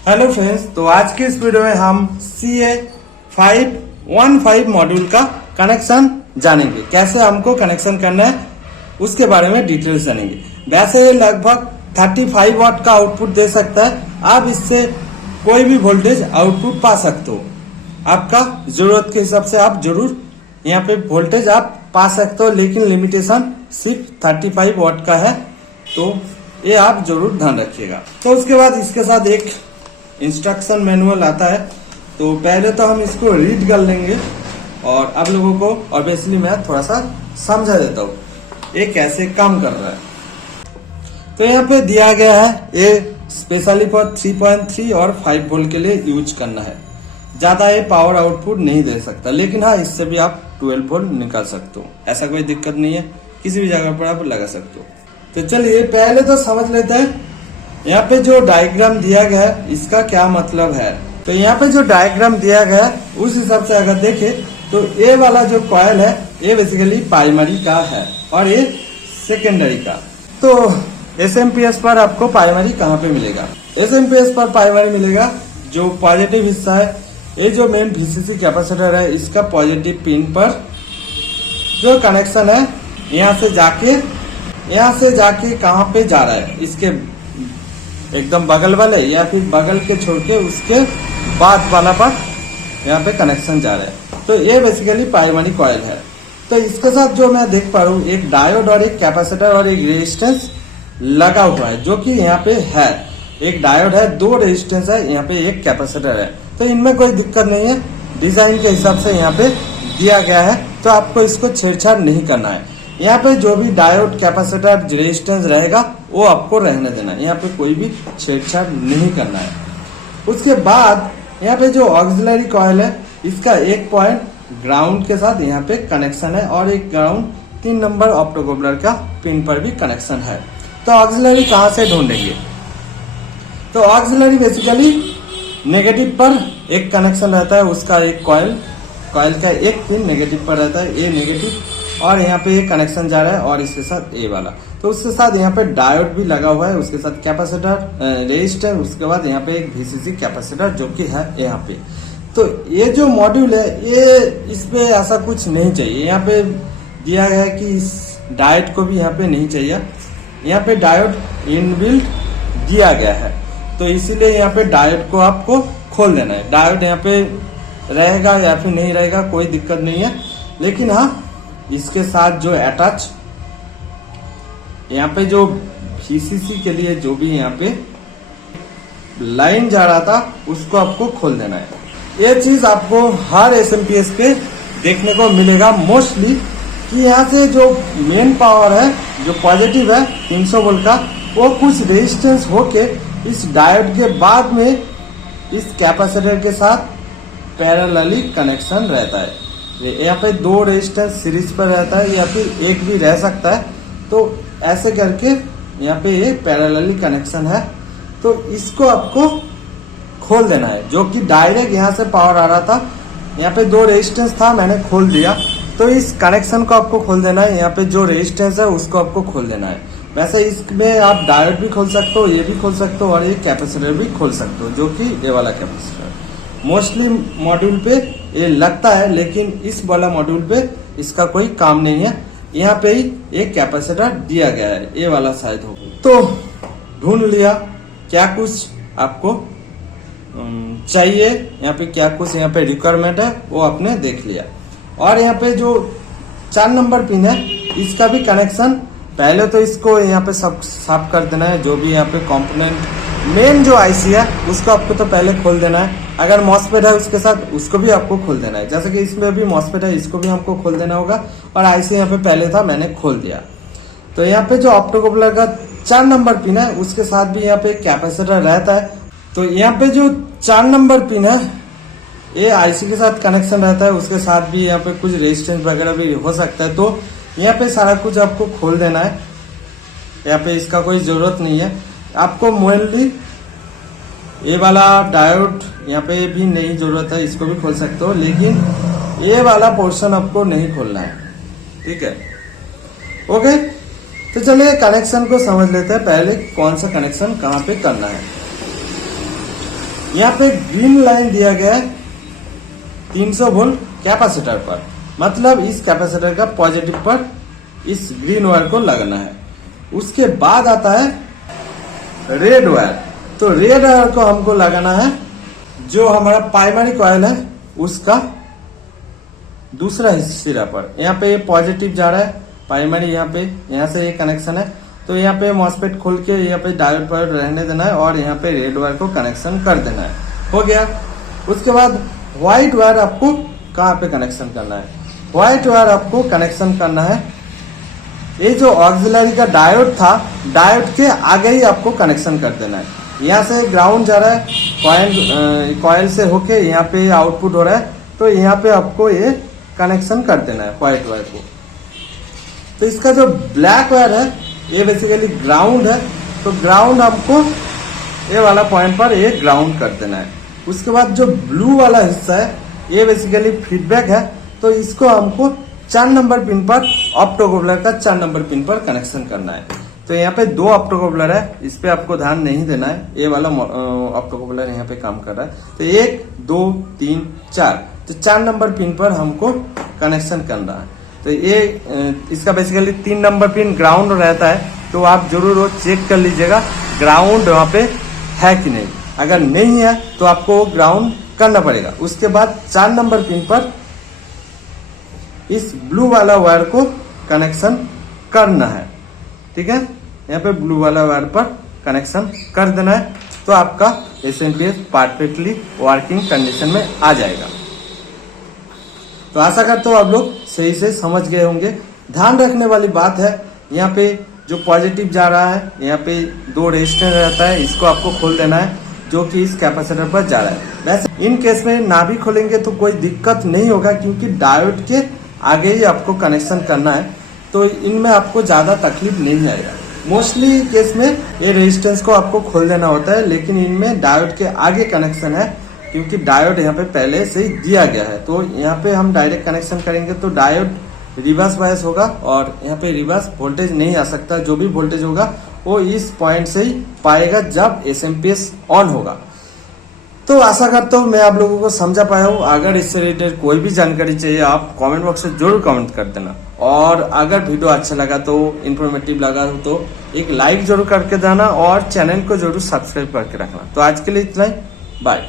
Hello friends, तो आज के इस वीडियो में हम CA515 मॉड्यूल का कनेक्शन जानेंगे। कैसे हमको कनेक्शन करना है उसके बारे में डिटेल्स जानेंगे। वैसे ये लगभग 35 वाट का आउटपुट दे सकता है। आप इससे कोई भी वोल्टेज आउटपुट पा सकते हो। आपका जरूरत के हिसाब से आप जरूर यहाँ पे वोल्टेज आप पा सकते हो, लेकिन लिमिटेशन सिर्फ 35 वाट का है, तो ये आप जरूर ध्यान रखिएगा। तो उसके बाद इसके साथ एक इंस्ट्रक्शन मैनुअल आता है, तो पहले तो हम इसको रीड कर लेंगे और आप लोगों को और बेसिकली मैं थोड़ा सा समझा देता हूँ ये कैसे काम कर रहा है। तो यहाँ पे दिया गया है ये स्पेशली फॉर 3.3 और 5 वोल्ट के लिए यूज करना है। ज्यादा ये पावर आउटपुट नहीं दे सकता, लेकिन हाँ इससे भी आप 12 वोल्ट निकाल सकते हो। ऐसा कोई दिक्कत नहीं है, किसी भी जगह पर आप लगा सकते हो। तो चलिए पहले तो समझ लेते हैं यहाँ पे जो डायग्राम दिया गया है इसका क्या मतलब है। तो यहाँ पे जो डायग्राम दिया गया है उस हिसाब से अगर देखें तो ये वाला जो कॉइल है ये बेसिकली प्राइमरी का है और ये सेकेंडरी का। तो एसएमपीएस पर आपको प्राइमरी कहाँ पे मिलेगा? एसएमपीएस पर प्राइमरी मिलेगा जो पॉजिटिव हिस्सा है। ये जो मेन वीसीसी कैपेसिटर है इसका पॉजिटिव पिन पर जो कनेक्शन है यहाँ से जाके कहाँ पे जा रहा है, इसके एकदम बगल वाले या फिर बगल के छोड़ के उसके बाद वाला पर यहाँ पे कनेक्शन जा रहा है। तो ये बेसिकली प्राइमरी कॉइल है। तो इसके साथ जो मैं देख पा रहा हूँ एक डायोड और एक कैपेसिटर और एक रेजिस्टेंस लगा हुआ है, जो कि यहाँ पे है। एक डायोड है, 2 रेजिस्टेंस है, यहाँ पे एक कैपेसिटर है। तो इनमें कोई दिक्कत नहीं है, डिजाइन के हिसाब से यहाँ पे दिया गया है, तो आपको इसको छेड़छाड़ नहीं करना है। यहाँ पे जो भी डायोड कैपेसिटर रेजिस्टेंस रहेगा वो आपको रहने देना है, यहाँ पे कोई भी छेड़छाड़ नहीं करना है। उसके बाद यहाँ पे जो ऑक्सिलरी कॉइल है इसका एक पॉइंट ग्राउंड के साथ यहाँ पे कनेक्शन है और एक ग्राउंड 3 नंबर ऑप्टोकोपलर का पिन पर भी कनेक्शन है। तो ऑक्सिलरी कहाँ से ढूंढेंगे? तो ऑक्सिलरी बेसिकली नेगेटिव पर एक कनेक्शन रहता है, उसका एक कॉइल का एक पिन नेगेटिव पर रहता है, ये नेगेटिव, और यहाँ पे ये कनेक्शन जा रहा है और इसके साथ ए वाला। तो उसके साथ यहाँ पे डायोड भी लगा हुआ है, उसके साथ कैपेसिटर रेजिस्टर, उसके बाद यहाँ पे एक वीसीसी कैपेसिटर जो कि है यहाँ पे। तो ये जो मॉड्यूल है ये इस पे ऐसा कुछ नहीं चाहिए। यहाँ पे दिया गया है कि इस डायोड को भी यहाँ पे नहीं चाहिए। यहाँ पे डायोड इनबिल्ट दिया गया है, तो इसीलिए यहाँ पे डायोड को आपको खोल देना है। डायोड यहाँ पे रहेगा या फिर नहीं रहेगा कोई दिक्कत नहीं है, लेकिन हाँ इसके साथ जो अटैच यहाँ पे जो वीसीसी के लिए जो भी यहाँ पे लाइन जा रहा था उसको आपको खोल देना है। ये चीज आपको हर एसएमपीएस पे देखने को मिलेगा मोस्टली, कि यहाँ से जो मेन पावर है जो पॉजिटिव है 300 वोल्ट का, वो कुछ रेजिस्टेंस होके इस डायोड के बाद में इस कैपेसिटर के साथ पैरेलली कनेक्शन रहता है। यहाँ पे 2 रेजिस्टेंस सीरीज पर रहता है या फिर एक भी रह सकता है। तो ऐसे करके यहाँ पे ये पैरेलली कनेक्शन है, तो इसको आपको खोल देना है। जो कि डायरेक्ट यहाँ से पावर आ रहा था, यहाँ पे 2 रेजिस्टेंस था, मैंने खोल दिया, तो इस कनेक्शन को आपको खोल देना है। यहाँ पे जो रेजिस्टेंस है उसको आपको खोल देना है। वैसे इसमें आप डायोड भी खोल सकते हो, ये भी खोल सकते हो और ये कैपेसिटर भी खोल सकते हो, जो कि ये वाला कैपेसिटर मोस्टली मॉड्यूल पे ये लगता है, लेकिन इस वाला मॉड्यूल पे इसका कोई काम नहीं है। यहाँ पे ही एक कैपेसिटर दिया गया है, ये वाला शायद हो। तो ढूंढ लिया क्या कुछ आपको चाहिए, यहाँ पे क्या कुछ यहाँ पे रिक्वायरमेंट है वो आपने देख लिया। और यहाँ पे जो 4 नंबर पिन है इसका भी कनेक्शन, पहले तो इसको यहाँ पे सब साफ कर देना है। जो भी यहाँ पे कंपोनेंट मेन जो आईसी है उसको आपको तो पहले खोल देना है। अगर मॉसफेट है उसके साथ उसको भी आपको खोल देना है, जैसे कि इसमें भी मॉसफेट है, इसको भी हमको खोल देना होगा। और आईसी यहाँ पे पहले था, मैंने खोल दिया। तो यहाँ पे जो ऑप्टोकोपलर का 4 नंबर पिन है उसके साथ भी यहाँ पे कैपेसिटर रहता है। तो यहाँ पे जो 4 नंबर पिन है ये आईसी के साथ कनेक्शन रहता है, उसके साथ भी यहाँ पे कुछ रेजिस्टेंस वगैरह भी हो सकता है। तो यहाँ पे सारा कुछ आपको खोल देना है, यहाँ पे इसका कोई जरूरत नहीं है आपको। मेनली ये वाला डायोड यहाँ पे भी नहीं जरूरत है, इसको भी खोल सकते हो, लेकिन ये वाला पोर्शन आपको नहीं खोलना है, ठीक है। ओके, तो चलिए कनेक्शन को समझ लेते हैं पहले, कौन सा कनेक्शन कहाँ पे करना है। यहाँ पे ग्रीन लाइन दिया गया है 300 वोल्ट कैपेसिटर पर, मतलब इस कैपेसिटर का पॉजिटिव पर इस ग्रीन वायर को लगाना है। उसके बाद आता है रेड वायर। तो रेड वायर को हमको लगाना है जो हमारा प्राइमरी कॉइल है उसका दूसरा सिरा पर। यहाँ पे पॉजिटिव जा रहा है प्राइमरी, यहाँ से ये कनेक्शन है। तो यहाँ पे मॉसफेट खोल के यहाँ पे डायोड वायर रहने देना है और यहाँ पे रेड वायर को कनेक्शन कर देना है। हो गया। उसके बाद व्हाइट वायर आपको कहाँ पे कनेक्शन करना है? व्हाइट वायर आपको कनेक्शन करना है, ये जो ऑक्सिलरी का डायोड था, डायोड के आगे ही आपको कनेक्शन कर देना है। यहाँ से ग्राउंड जा रहा है, कॉइल से होके यहाँ पे आउटपुट हो रहा है, तो यहाँ पे आपको ये कनेक्शन कर देना है व्हाइट वायर को। तो इसका जो ब्लैक वायर है ये बेसिकली ग्राउंड है, तो ग्राउंड आपको ये वाला पॉइंट पर ये ग्राउंड कर देना है। उसके बाद जो ब्लू वाला हिस्सा है ये बेसिकली फीडबैक है, तो इसको हमको 4 नंबर पिन पर ऑप्टोकॉपलर का 4 नंबर पिन पर कनेक्शन करना है। तो यहाँ पे 2 ऑप्टोकॉपलर है, इस पे आपको ध्यान नहीं देना है, ये वाला ऑप्टोकॉपलर यहाँ पे काम कर रहा है। तो 1 2 3 4, तो 4 नंबर पिन पर हमको कनेक्शन करना है। तो ये इसका बेसिकली 3 नंबर पिन ग्राउंड रहता है, तो आप जरूर वो चेक कर लीजिएगा ग्राउंड वहाँ पे है कि नहीं। अगर नहीं है तो आपको ग्राउंड करना पड़ेगा। उसके बाद 4 नंबर पिन पर इस ब्लू वाला वायर को कनेक्शन करना है। ठीक है, यहाँ पे ब्लू वाला वायर पर कनेक्शन कर देना है, तो आपका एसएमपीएस परफेक्टली वर्किंग कंडीशन में आ जाएगा। तो आशा करता हूँ आप लोग सही से समझ गए होंगे। ध्यान रखने वाली बात है, यहाँ पे जो पॉजिटिव जा रहा है, यहाँ पे 2 रेजिस्टेंस रहता है, इसको आपको खोल देना है जो कि इस कैपेसिटर पर जा रहा है। वैसे इन केस में ना भी खोलेंगे तो कोई दिक्कत नहीं होगा, क्योंकि डायोड के आगे ही आपको कनेक्शन करना है, तो इनमें आपको ज्यादा तकलीफ नहीं आएगा। मोस्टली केस में ये रेजिस्टेंस को आपको खोल देना होता है, लेकिन इनमें डायोड के आगे कनेक्शन है, क्योंकि डायोड यहाँ पे पहले से ही दिया गया है। तो यहाँ पे हम डायरेक्ट कनेक्शन करेंगे तो डायोड रिवर्स बायस होगा और यहाँ पे रिवर्स वोल्टेज नहीं आ सकता। जो भी वोल्टेज होगा वो इस पॉइंट से ही पाएगा जब एसएमपीएस ऑन होगा। तो आशा करता हूँ मैं आप लोगों को समझा पाया हूँ। अगर इससे रिलेटेड कोई भी जानकारी चाहिए आप कमेंट बॉक्स में जरूर कमेंट कर देना, और अगर वीडियो अच्छा लगा तो इन्फॉर्मेटिव लगा तो एक लाइक जरूर करके देना और चैनल को जरूर सब्सक्राइब करके रखना। तो आज के लिए इतना ही, बाय।